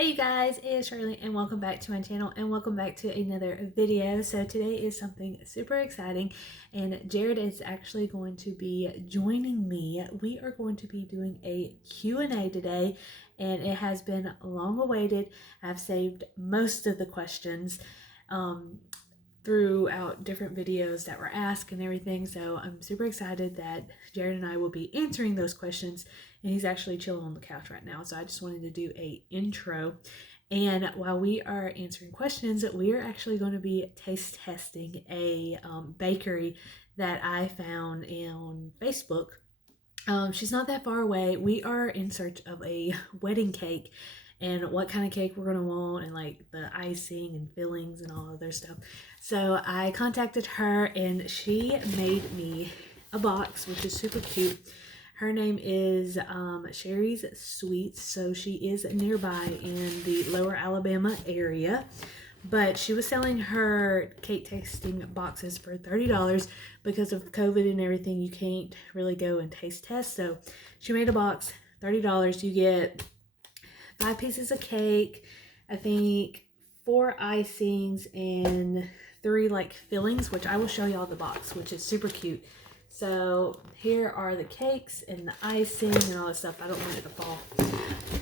Hey you guys, it's Shirley and welcome back to my channel and welcome back to another video. So today is something super exciting and Jared is actually going to be joining me. We are going to be doing a Q&A today and it has been long awaited. I've saved most of the questions throughout different videos that were asked and everything, so I'm super excited that Jared and I will be answering those questions, and he's actually chilling on the couch right now, so I just wanted to do a intro. And while we are answering questions, we are actually going to be taste testing a bakery that I found on Facebook. She's not that far away. We are in search of a wedding cake and what kind of cake we're gonna want and like the icing and fillings and all other stuff. So I contacted her and she made me a box, which is super cute. Her name is Sherry's Sweets, so she is nearby in the Lower Alabama area. But she was selling her cake tasting boxes for $30 because of COVID and everything. You can't really go and taste test. So she made a box, $30. You get 5 pieces of cake, I think 4 icings, and 3 like fillings, which I will show y'all the box, which is super cute. So here are the cakes and the icing and all this stuff. I don't want it to fall.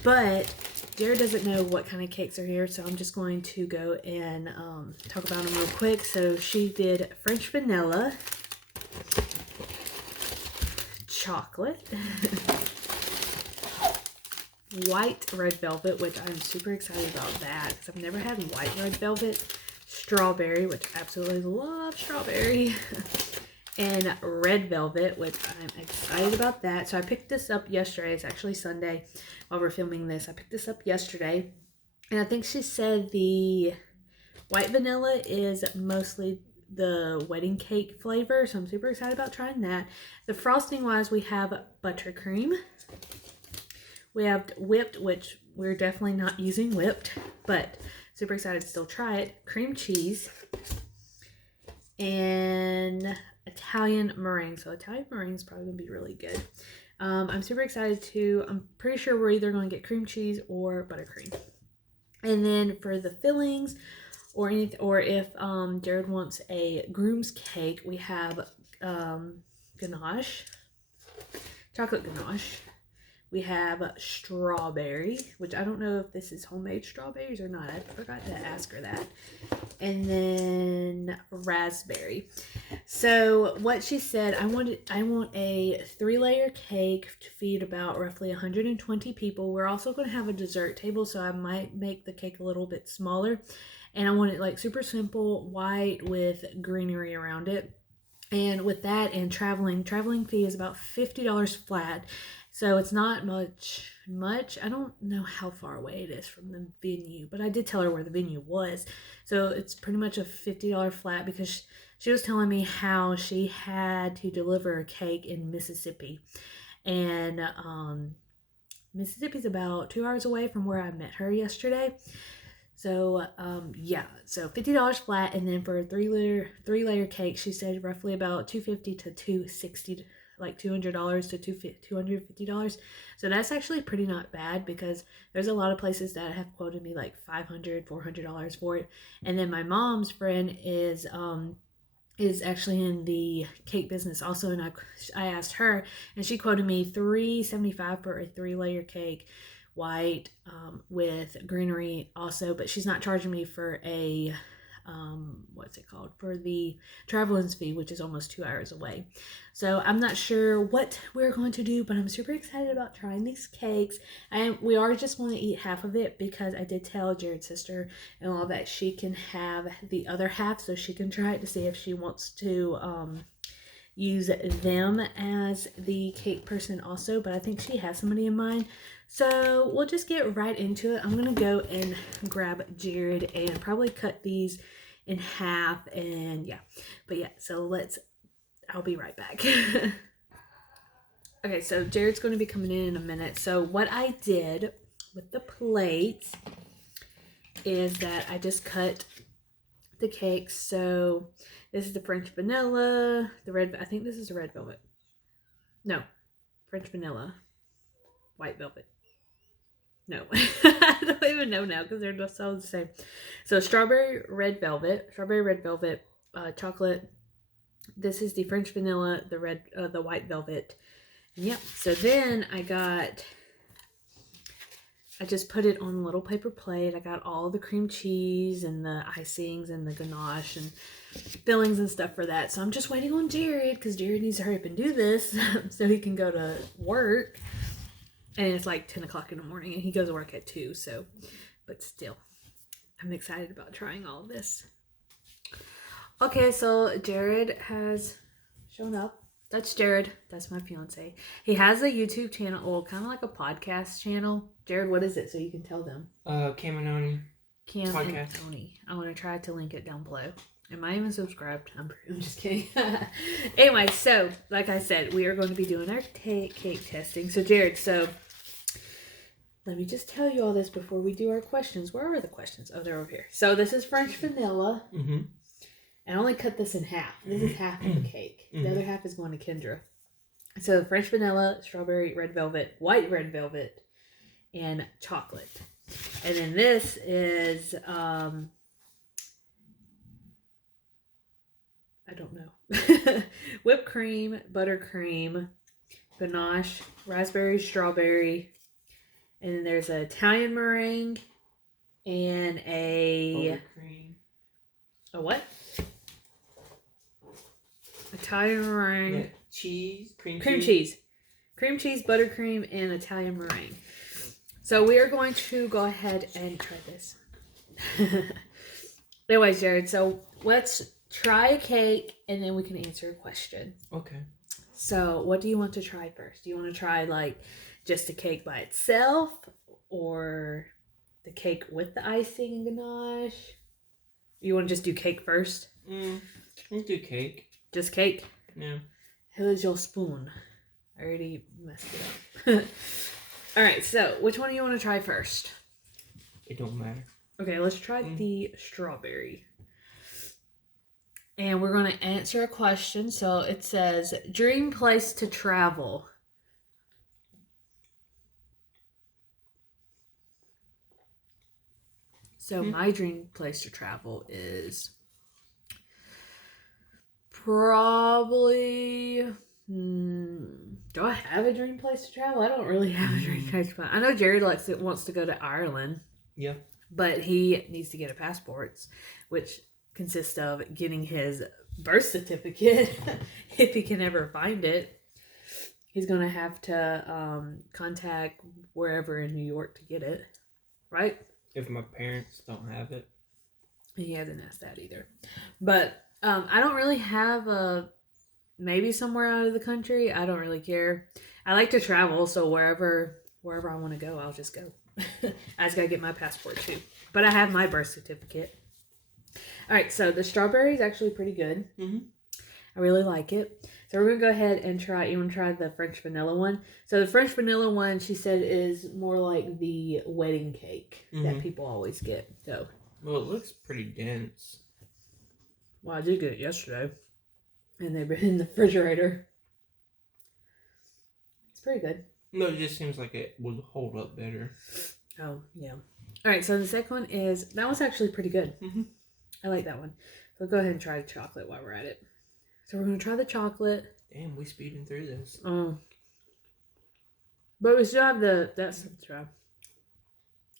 But Jared doesn't know what kind of cakes are here, so I'm just going to go and talk about them real quick. So she did French vanilla, chocolate, white red velvet, which I'm super excited about that because I've never had white red velvet, strawberry, which I absolutely love strawberry, and red velvet, which I'm excited about that. So I picked this up yesterday. It's actually Sunday while we're filming this. I picked this up yesterday, and I think she said the white vanilla is mostly the wedding cake flavor, so I'm super excited about trying that. The frosting wise, we have buttercream. We have whipped, which we're definitely not using whipped, but super excited to still try it. Cream cheese and Italian meringue. So Italian meringue is probably going to be really good. I'm super excited to, I'm pretty sure we're either going to get cream cheese or buttercream. And then for the fillings or anything, or if Jared wants a groom's cake, we have ganache, chocolate ganache. We have strawberry, which I don't know if this is homemade strawberries or not. I forgot to ask her that. And then raspberry. So what she said, I want a 3-layer cake to feed about roughly 120 people. We're also going to have a dessert table, so I might make the cake a little bit smaller. And I want it like super simple, white with greenery around it. And with that and traveling fee is about $50 flat. So it's not much. I don't know how far away it is from the venue, but I did tell her where the venue was. So it's pretty much a $50 flat because she was telling me how she had to deliver a cake in Mississippi. And Mississippi's about 2 hours away from where I met her yesterday. So yeah, so $50 flat, and then for a three layer cake, she said roughly about $250 to $260, like $200 to $250. So that's actually pretty not bad because there's a lot of places that have quoted me like $500, $400 for it. And then my mom's friend is actually in the cake business also, and I asked her, and she quoted me $375 for a 3-layer cake, white with greenery also, but she's not charging me for a what's it called, for the traveling's fee, which is almost 2 hours away. So I'm not sure what we're going to do, but I'm super excited about trying these cakes. And we are just going to eat half of it because I did tell Jared's sister and all that she can have the other half so she can try it to see if she wants to use them as the cake person also, but I think she has somebody in mind. So we'll just get right into it. I'm gonna go and grab Jared and probably cut these in half, and yeah, but yeah, so I'll be right back. Okay, so Jared's going to be coming in a minute. So what I did with the plates is that I just cut the cakes. So this is the French vanilla, the red, I think this is the red velvet. No, French vanilla, white velvet. No. I don't even know now because they're just all the same. So strawberry red velvet, chocolate. This is the French vanilla, the white velvet. And yep. So then I just put it on a little paper plate. I got all the cream cheese and the icings and the ganache and fillings and stuff for that. So I'm just waiting on Jared because Jared needs to hurry up and do this so he can go to work. And it's like 10 o'clock in the morning and he goes to work at 2. So, but still, I'm excited about trying all of this. Okay, so Jared has shown up. That's Jared. That's my fiance. He has a YouTube channel, well, kind of like a podcast channel. Jared, what is it so you can tell them? Cam and Oni. Cam podcast. And Tony. I'm going to try to link it down below. Am I even subscribed? I'm just kidding. Anyway, so, like I said, we are going to be doing our cake testing. So, Jared, let me just tell you all this before we do our questions. Where are the questions? Oh, they're over here. So, this is French vanilla. Mm-hmm. I only cut this in half. This is half of the cake. The other half is going to Kendra. So French vanilla, strawberry red velvet, white red velvet, and chocolate. And then this is, I don't know. Whipped cream, buttercream, ganache, raspberry, strawberry. And then there's an Italian meringue and a... Buttercream. A what? Italian meringue. Yeah, cheese, cream cheese. Cream cheese, buttercream, and Italian meringue. So we are going to go ahead and try this. Anyways, Jared, so let's try a cake and then we can answer a question. Okay. So what do you want to try first? Do you want to try like just a cake by itself or the cake with the icing and ganache? You want to just do cake first? Let's do cake. Just cake? Yeah. Here's your spoon. I already messed it up. Alright, so which one do you want to try first? It don't matter. Okay, let's try the strawberry. And we're going to answer a question. So it says, dream place to travel. So my dream place to travel is probably... do I have a dream place to travel? I don't really have a dream place to travel. I know Jared wants to go to Ireland. Yeah. But he needs to get a passport, which consists of getting his birth certificate if he can ever find it. He's going to have to contact wherever in New York to get it. Right? If my parents don't have it. He hasn't asked that either. But I don't really have maybe somewhere out of the country. I don't really care. I like to travel, so wherever I want to go, I'll just go. I just got to get my passport too. But I have my birth certificate. All right, so the strawberry is actually pretty good. Mm-hmm. I really like it. So we're going to go ahead and try. You want to try the French vanilla one? So the French vanilla one, she said, is more like the wedding cake that people always get. So. Well, it looks pretty dense. Well, I did get it yesterday. And they've been in the refrigerator. It's pretty good. No, it just seems like it would hold up better. Oh, yeah. All right, so the second one is... That one's actually pretty good. Mm-hmm. I like that one. So go ahead and try the chocolate while we're at it. So we're going to try the chocolate. Damn, we speeding through this. Oh. But we still have that stuff to try.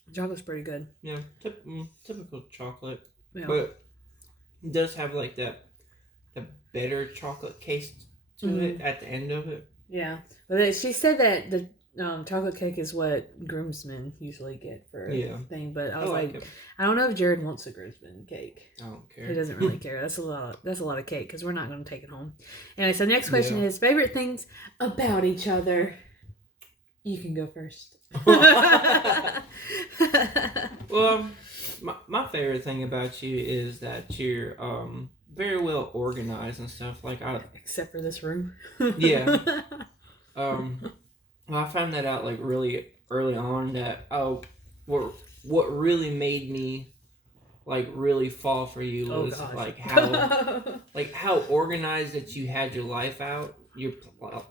The chocolate's pretty good. Yeah, typical chocolate. Yeah. But it does have like the bitter chocolate taste to it at the end of it. Yeah. But she said that the chocolate cake is what groomsmen usually get for a thing. But I was like I don't know if Jared wants a groomsman cake. I don't care. He doesn't really care. That's a lot of cake because we're not going to take it home. Anyway, so next question is favorite things about each other. You can go first. Well, my favorite thing about you is that you're very well organized and stuff. Like except for this room. Yeah. Well, I found that out like really early on that what really made me like really fall for you was like how organized that you had your life out,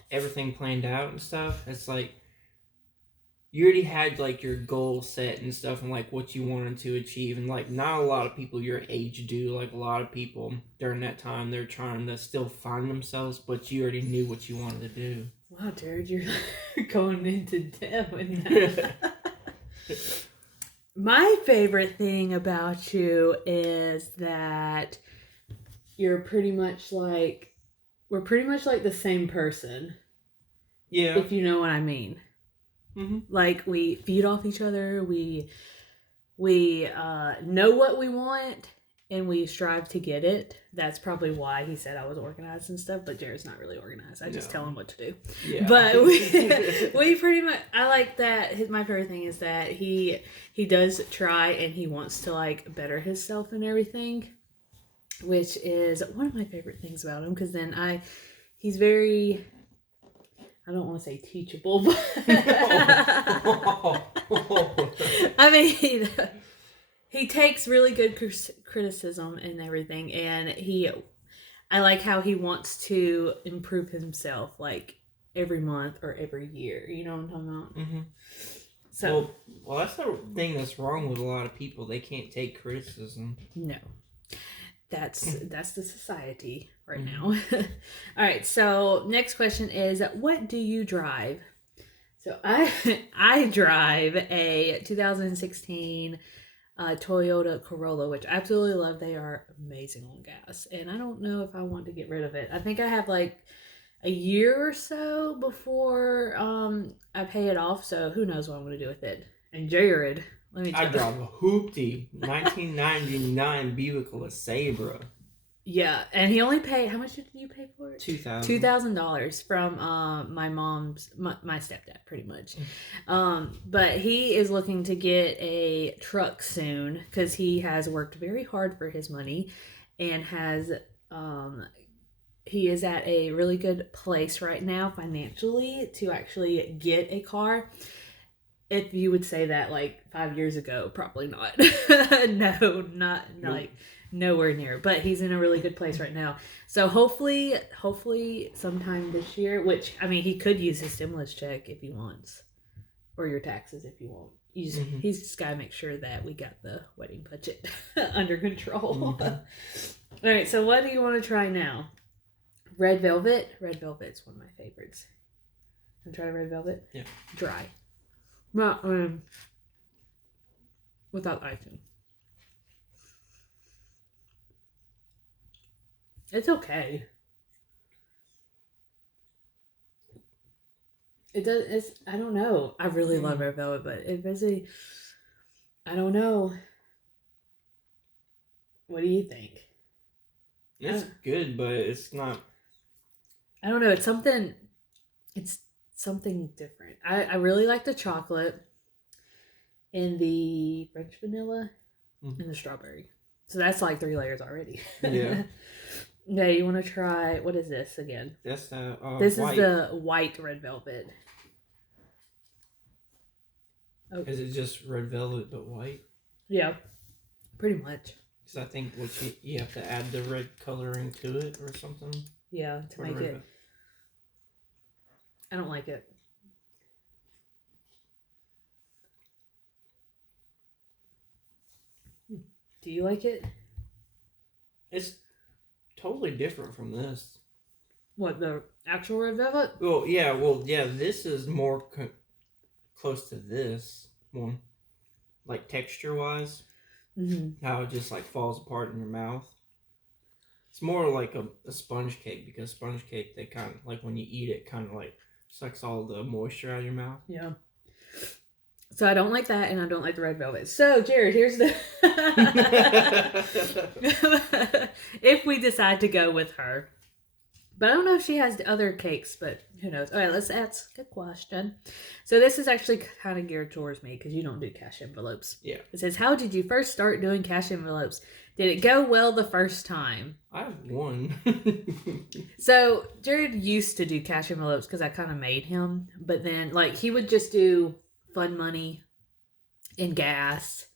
everything planned out and stuff. It's like you already had like your goal set and stuff and like what you wanted to achieve, and like not a lot of people your age do. Like a lot of people during that time, they're trying to still find themselves, but you already knew what you wanted to do. Wow, Jared, you're going into depth with that. My favorite thing about you is that we're pretty much like the same person. Yeah. If you know what I mean. Mm-hmm. Like, we feed off each other. We know what we want, and we strive to get it. That's probably why he said I was organized and stuff, but Jared's not really organized. I just tell him what to do. Yeah. But we pretty much, I like that. My favorite thing is that he does try, and he wants to like better himself and everything, which is one of my favorite things about him, because then he's very, I don't want to say teachable, but I mean, he takes really good criticism and everything, and I like how he wants to improve himself, like every month or every year. You know what I'm talking about? Mm-hmm. So, well, that's the thing that's wrong with a lot of people. They can't take criticism. No. That's the society right now. All right, so next question is, what do you drive? So I drive a 2016 Toyota Corolla, which I absolutely love. They are amazing on gas, and I don't know if I want to get rid of it. I think I have like a year or so before I pay it off, so who knows what I'm going to do with it. And Jared, I drive a hoopty 1999 Buick LeSabre. Yeah, and he only paid, how much did you pay for it? $2,000 from my stepdad, pretty much. But he is looking to get a truck soon, because he has worked very hard for his money, and he is at a really good place right now financially to actually get a car. If you would say that like 5 years ago, probably not. No, not nope. Like nowhere near. But he's in a really good place right now. So hopefully sometime this year, which, I mean, he could use his stimulus check if he wants, or your taxes if you want. He's just got to make sure that we got the wedding budget under control. Mm-hmm. All right, so what do you want to try now? Red velvet? Red velvet's one of my favorites. Want to try red velvet? Yeah. Dry. Not without icing. It's okay. It does. It's. I don't know. I really love red velvet, but it basically. I don't know. What do you think? It's good, but it's not. I don't know. It's something. It's something different. I really like the chocolate and the French vanilla and the strawberry. So that's like 3 layers already. Yeah. Yeah, you want to try, what is this again? That's this white. Is the white red velvet. Oh. Is it just red velvet but white? Yeah, pretty much. Because I think you have to add the red coloring to it or something. Yeah, to make it. I don't like it. Do you like it? It's totally different from this. What, the actual red velvet? Well, yeah. This is more close to this one, like texture-wise. Mm-hmm. How it just like falls apart in your mouth. It's more like a sponge cake, because sponge cake, they kind of like when you eat it, kind of like sucks all the moisture out of your mouth. Yeah. So I don't like that, and I don't like the red velvet. So, Jared, here's the... if we decide to go with her. But I don't know if she has the other cakes, but who knows. All right, let's ask a question. So this is actually kind of geared towards me, because you don't do cash envelopes. Yeah. It says, how did you first start doing cash envelopes? Did it go well the first time? I have one. So Jared used to do cash envelopes because I kind of made him. But then, like, he would just do fun money and gas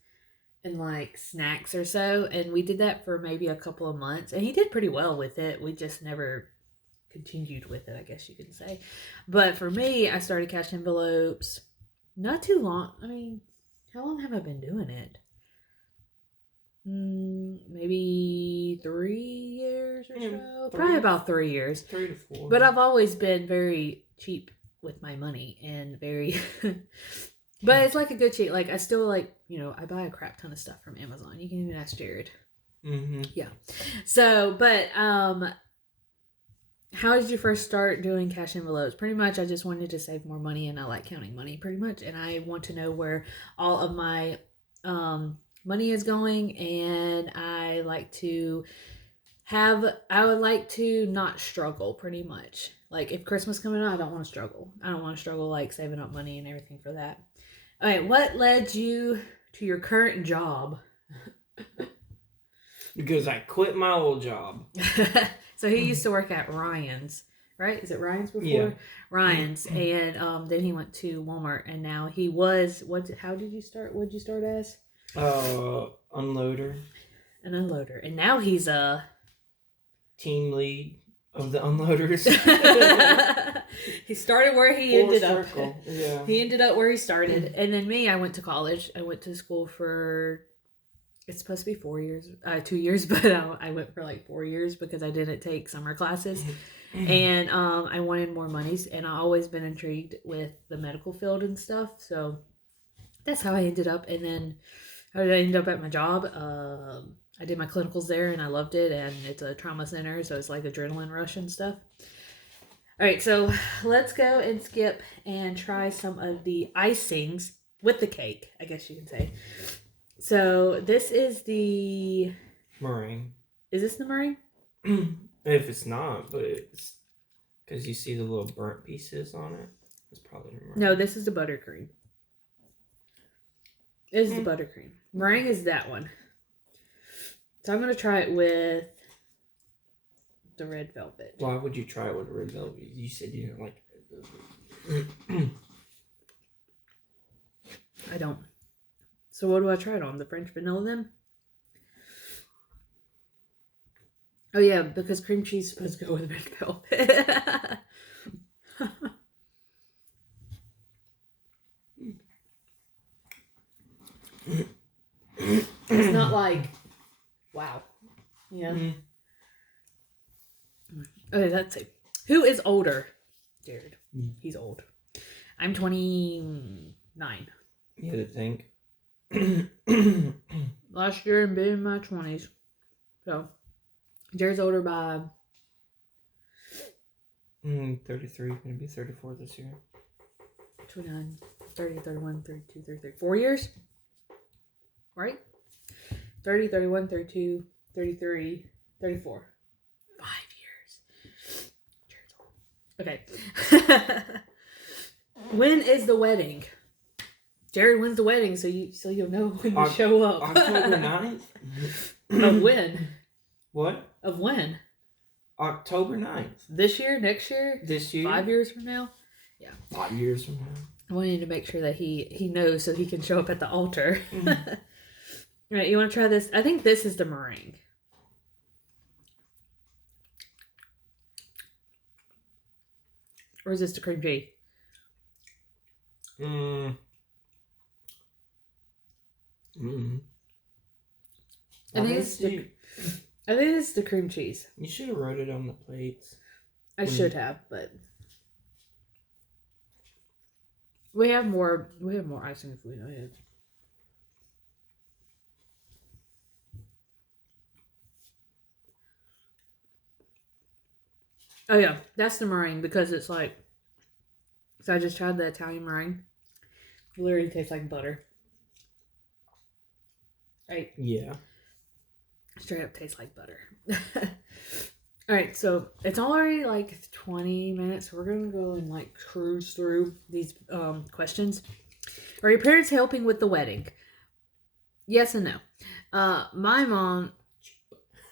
and like snacks or so, and we did that for maybe a couple of months, and he did pretty well with it. We just never continued with it, I guess you could say. But for me, I started cash envelopes Not too long. I mean, how long have I been doing it? Maybe 3 years or so. Probably about 3 years. 3 to 4. But I've always been very cheap with my money and very. But it's like a good cheat. Like I still like, I buy a crap ton of stuff from Amazon. You can even ask Jared. Mm-hmm. Yeah. So, but how did you first start doing cash envelopes? Pretty much, I just wanted to save more money, and I like counting money pretty much, and I want to know where all of my money is going, and I would like to not struggle pretty much. Like if Christmas coming up, I don't want to struggle. I don't want to struggle like saving up money and everything for that. All right, what led you to your current job? Because I quit my old job. So he used to work at Ryan's, right? Is it Ryan's before? Yeah. Ryan's, and then he went to Walmart, and now he was how did you start? What did you start as? Unloader. An unloader, and now he's a team lead of the unloaders. He started where he ended up. Yeah. He ended up where he started, and then me, I went to college. I went to school for. It's supposed to be 4 years, 2 years, but I went for like 4 years because I didn't take summer classes, and I wanted more monies, and I've always been intrigued with the medical field and stuff. So that's how I ended up, and then how did I end up at my job? I did my clinicals there, and I loved it, and it's a trauma center, so it's like adrenaline rush and stuff. All right, so let's go and skip and try some of the icings with the cake, I guess you can say. So this is the meringue. Is this the meringue? If it's not, but it's because you see the little burnt pieces on it. It's probably the meringue. No, this is the buttercream. This is the buttercream. Meringue is that one. So I'm gonna try it with the red velvet. Why would you try it with red velvet? You said you didn't like it. I don't. So what do I try it on? The French vanilla then? Oh yeah, because cream cheese is supposed to go with red velvet. It's not like, wow. Yeah. Okay, let's see. Who is older? Jared. He's old. I'm 29. You would think. Last year and been in my 20s. So, Jared's older by 33. Gonna be 34 this year. 29, 30, 31, 32, 33. 4 years? Right? 30, 31, 32, 33, 34. 5 years. Jared's old. Okay. When is the wedding? Jared, when's the wedding? So you'll know when you show up. October 9th? Of when? What? Of when? October 9th. This year? Next year? This year? 5 years from now? Yeah. 5 years from now. I wanted to make sure that he knows so he can show up at the altar. All right, you want to try this? I think this is the meringue. Or is this the cream cheese? I think it's the cream cheese. You should have wrote it on the plates. I should have, but we have more icing if we know it. Oh yeah, that's the meringue because it's like. So I just tried the Italian meringue. It literally tastes like butter. Right? Yeah. Straight up tastes like butter. Alright, so it's already like 20 minutes. So we're going to go and like cruise through these questions. Are your parents helping with the wedding? Yes and no. My mom...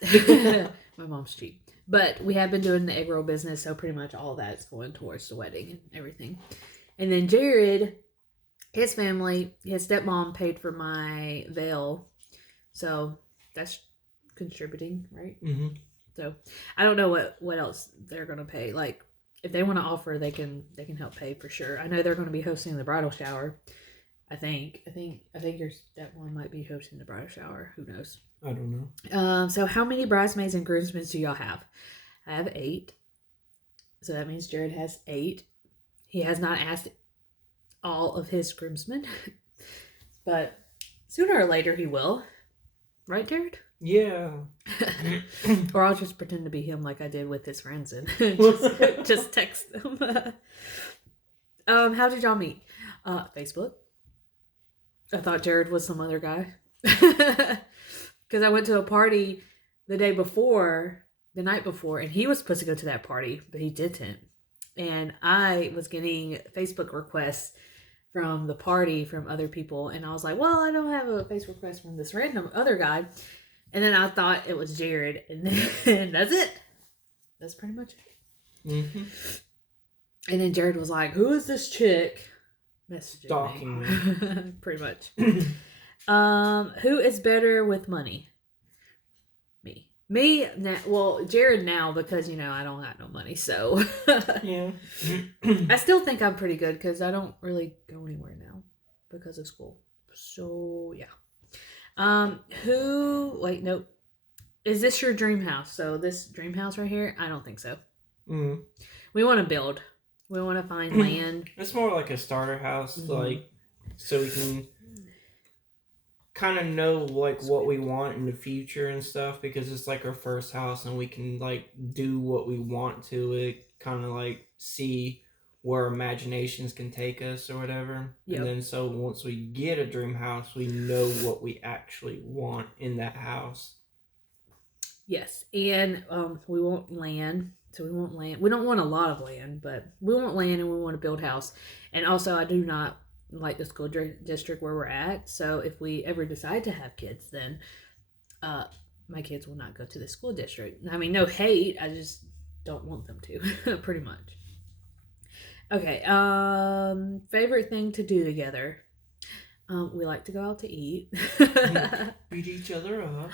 My mom's cheap. But we have been doing the egg roll business, so pretty much all that's going towards the wedding and everything. And then Jared, his family, his stepmom paid for my veil. So that's contributing, right? Mm-hmm. So I don't know what else they're going to pay. Like if they want to offer, they can help pay for sure. I know they're going to be hosting the bridal shower. I think your stepmom might be hosting the bridal shower. Who knows? I don't know. So how many bridesmaids and groomsmen do y'all have? I have 8. So that means Jared has 8. He has not asked all of his groomsmen, but sooner or later he will. Right, Jared? Yeah. Or I'll just pretend to be him like I did with his friends and just text them. How did y'all meet? Facebook. I thought Jared was some other guy. Because I went to a party the night before, and he was supposed to go to that party, but he didn't. And I was getting Facebook requests from the party from other people, and I was like, well, I don't have a Facebook request from this random other guy. And then I thought it was Jared, and then that's it. That's pretty much it. Mm-hmm. And then Jared was like, who is this chick messaging Stalking me? Pretty much. Who is better with money? Me, well, Jared now, because, I don't have no money, so. Yeah. I still think I'm pretty good, because I don't really go anywhere now because of school. So, yeah. Wait, nope. Is this your dream house? So this dream house right here? I don't think so. Mm. We want to build. We want to find land. It's more like a starter house, like, so we can kind of know, like, what we want in the future and stuff, because it's, like, our first house, and we can, like, do what we want to it, kind of, like, see where imaginations can take us or whatever. Yep. And then so once we get a dream house, we know what we actually want in that house. Yes, and we want land. So we want land. We don't want a lot of land, but we want land and we want to build house. And also, I do not like the school district where we're at. So if we ever decide to have kids, then my kids will not go to the school district. I mean, no hate. I just don't want them to, pretty much. Okay. Favorite thing to do together. We like to go out to eat. Beat each other up.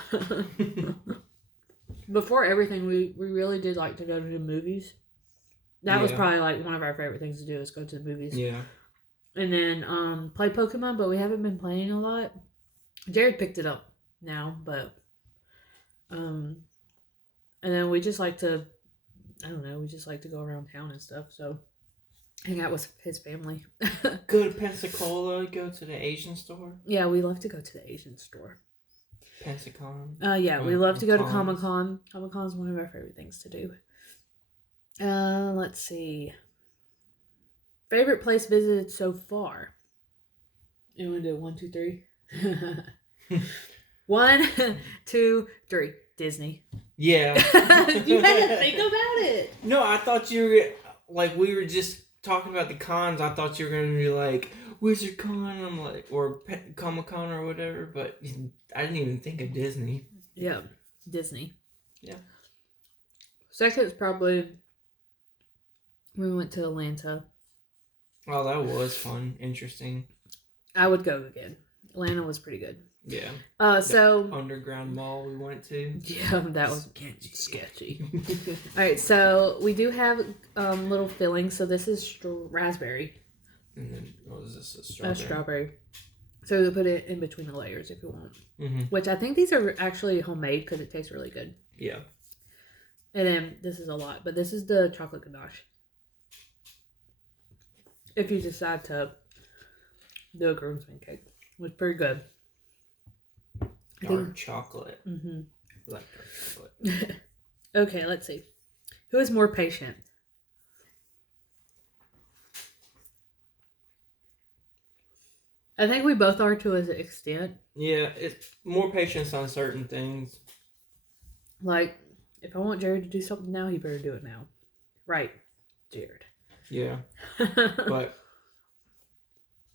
Before everything, we really did like to go to the movies. That was probably like one of our favorite things to do, is go to the movies. Yeah. And then play Pokemon, but we haven't been playing a lot. Jared picked it up now, but and then we just like to, I don't know, we just like to go around town and stuff. So hang out with his family. Go to Pensacola, go to the Asian store. Yeah, we love to go to the Asian store. Pensacon. Yeah, we love to go to Comic-Con. Comic-Con is one of our favorite things to do. Let's see. Favorite place visited so far? You want to do 1, 2, 3? 1, 2, 3. Disney. Yeah. You had to think about it. No, I thought you were, like, we were just talking about the cons. I thought you were going to be like, WizardCon, I'm like, or Comic-Con or whatever, but I didn't even think of Disney. Yeah, Disney. Yeah. Second is probably when we went to Atlanta. Oh, that was fun. Interesting. I would go again. Atlanta was pretty good. Yeah. So underground mall we went to. Yeah, that was sketchy. All right, so we do have little fillings. So this is raspberry. And then, what is this? A strawberry. A strawberry. So we put it in between the layers if you want. Mm-hmm. Which I think these are actually homemade because it tastes really good. Yeah. And then this is a lot, but this is the chocolate ganache. If you decide to do a groomsman cake, it was pretty good. Dark chocolate. Mm-hmm. I like dark chocolate. Okay, let's see. Who is more patient? I think we both are to an extent. Yeah, it's more patience on certain things. Like, if I want Jared to do something now, he better do it now. Right, Jared. Yeah. But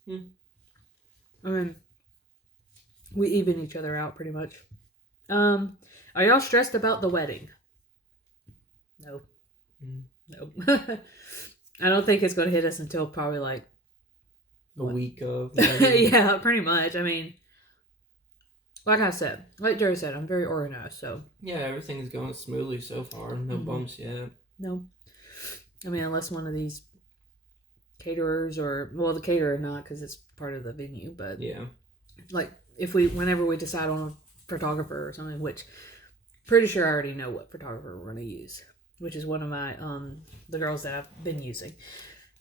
I mean, we even each other out pretty much. Are y'all stressed about the wedding? No. No. I don't think it's going to hit us until probably like a week of. Yeah, pretty much. I mean, like I said, like Jerry said, I'm very organized, so. Yeah, everything's going smoothly so far. No bumps yet. No. I mean, unless one of these caterers the caterer not because it's part of the venue, but yeah, like whenever we decide on a photographer or something, which pretty sure I already know what photographer we're going to use, which is one of my the girls that I've been using.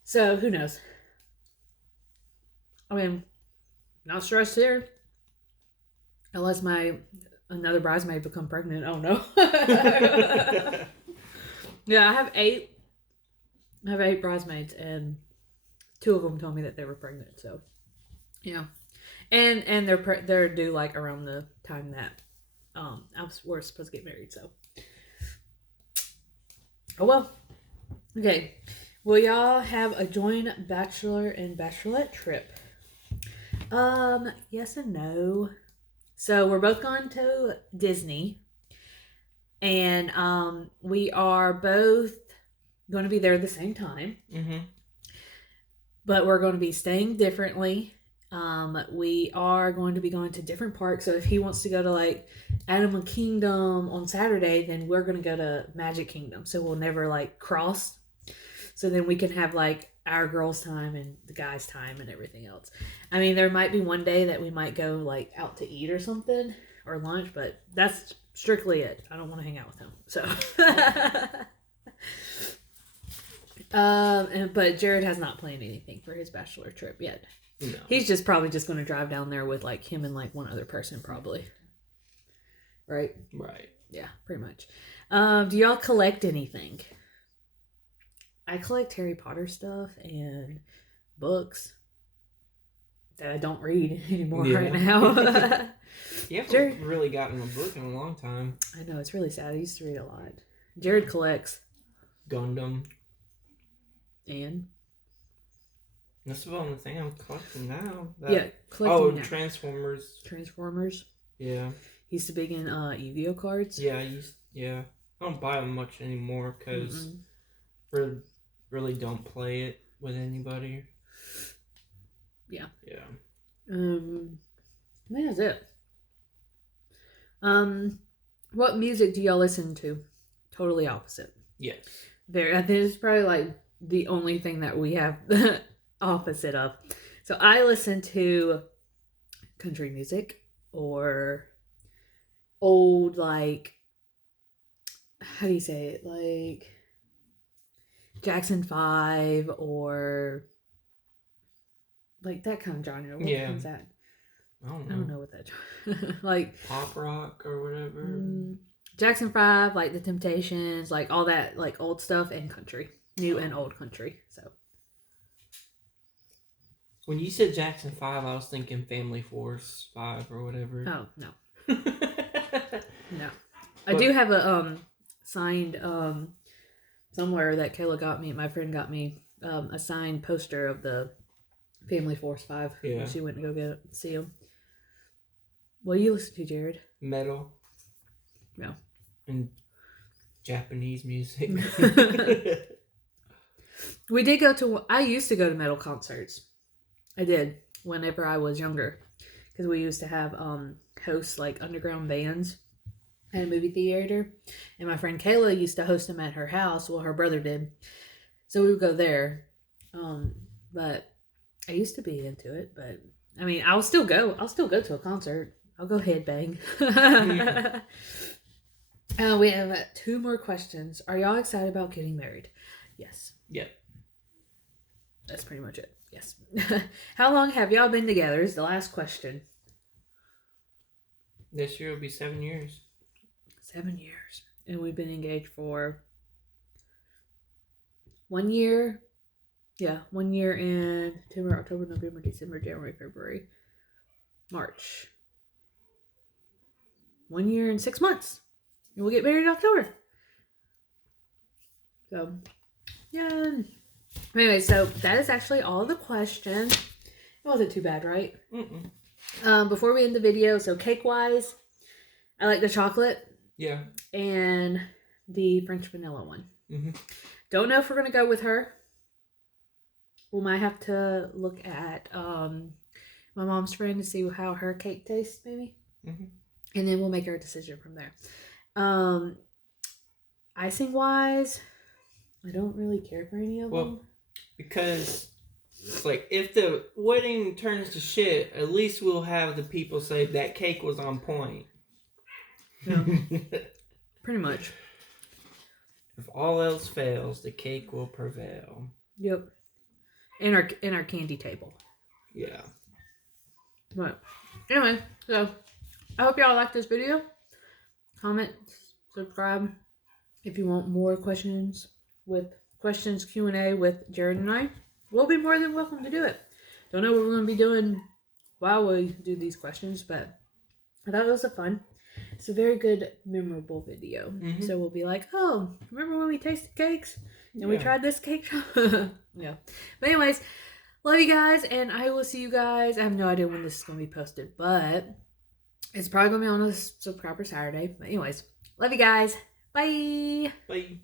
So who knows? I mean, not stressed here, unless another bridesmaid become pregnant. Oh no. Yeah, I have 8 bridesmaids, and 2 of them told me that they were pregnant. So, yeah, and they're due like around the time that we're supposed to get married. So, oh well. Okay, will y'all have a joint bachelor and bachelorette trip? Yes and no. So we're both going to Disney, and we are both going to be there at the same time. Mm-hmm. But we're going to be staying differently. We are going to be going to different parks. So if he wants to go to like Animal Kingdom on Saturday, then we're going to go to Magic Kingdom. So we'll never like cross. So then we can have like our girls' time and the guys' time and everything else. I mean, there might be one day that we might go like out to eat or something or lunch, but that's strictly it. I don't want to hang out with him. So. But Jared has not planned anything for his bachelor trip yet. No. He's probably just going to drive down there with like him and like one other person probably. Right? Right. Yeah, pretty much. Do y'all collect anything? I collect Harry Potter stuff and books that I don't read anymore right now. You haven't really gotten a book in a long time. I know, it's really sad. I used to read a lot. Jared collects Gundam. And that's the only thing I'm collecting now. Collecting now. Transformers. Yeah. He's the big in Yu-Gi-Oh cards. Yeah, I don't buy them much anymore because really don't play it with anybody. Yeah. Yeah. I think that's it. What music do y'all listen to? Totally opposite. Yes. I think it's probably like the only thing that we have the opposite of. So I listen to country music or old, like, how do you say it? Like Jackson 5 or like that kind of genre. What is that? I don't know what that genre like pop rock or whatever. Jackson 5, like the Temptations, like all that, like old stuff, and country. New and old country. So when you said Jackson 5, I was thinking Family Force 5 or whatever. Oh, no. No. I do have a signed somewhere that Kayla got me, my friend got me a signed poster of the Family Force 5 when she went to go see them. What do you listen to, Jared? Metal. No. And Japanese music. I used to go to metal concerts. I did whenever I was younger. Because we used to have hosts like underground bands at a movie theater. And my friend Kayla used to host them at her house. Well, her brother did. So we would go there. But I used to be into it. But, I mean, I'll still go to a concert. I'll go headbang. We have 2 more questions. Are y'all excited about getting married? Yes. Yeah. That's pretty much it. Yes. How long have y'all been together is the last question. This year will be 7 years. 7 years. And we've been engaged for 1 year. Yeah, 1 year in September, October, November, December, January, February, March. 1 year and 6 months. And we'll get married in October. So, yeah. Anyway, so that is actually all the questions. It wasn't too bad, right? Before we end the video, so cake-wise, I like the chocolate. Yeah. And the French vanilla one. Mm-hmm. Don't know if we're going to go with her. We might have to look at my mom's friend to see how her cake tastes, maybe. Mm-hmm. And then we'll make our decision from there. Icing wise, I don't really care for any of them. Because it's like, if the wedding turns to shit, at least we'll have the people say that cake was on point. Yeah. Pretty much. If all else fails, the cake will prevail. Yep. In our candy table. Yeah. But anyway, so I hope y'all like this video. Comment, subscribe if you want more questions Q&A with Jared and I. We'll be more than welcome to do it. Don't know what we're going to be doing while we do these questions, but I thought it was it's a very good, memorable video. Mm-hmm. So we'll be like, oh, remember when we tasted cakes and we tried this cake? Yeah. But anyways, love you guys, and I will see you guys. I have no idea when this is going to be posted, but it's probably going to be on a Subscriber Saturday. But anyways, love you guys. Bye. Bye.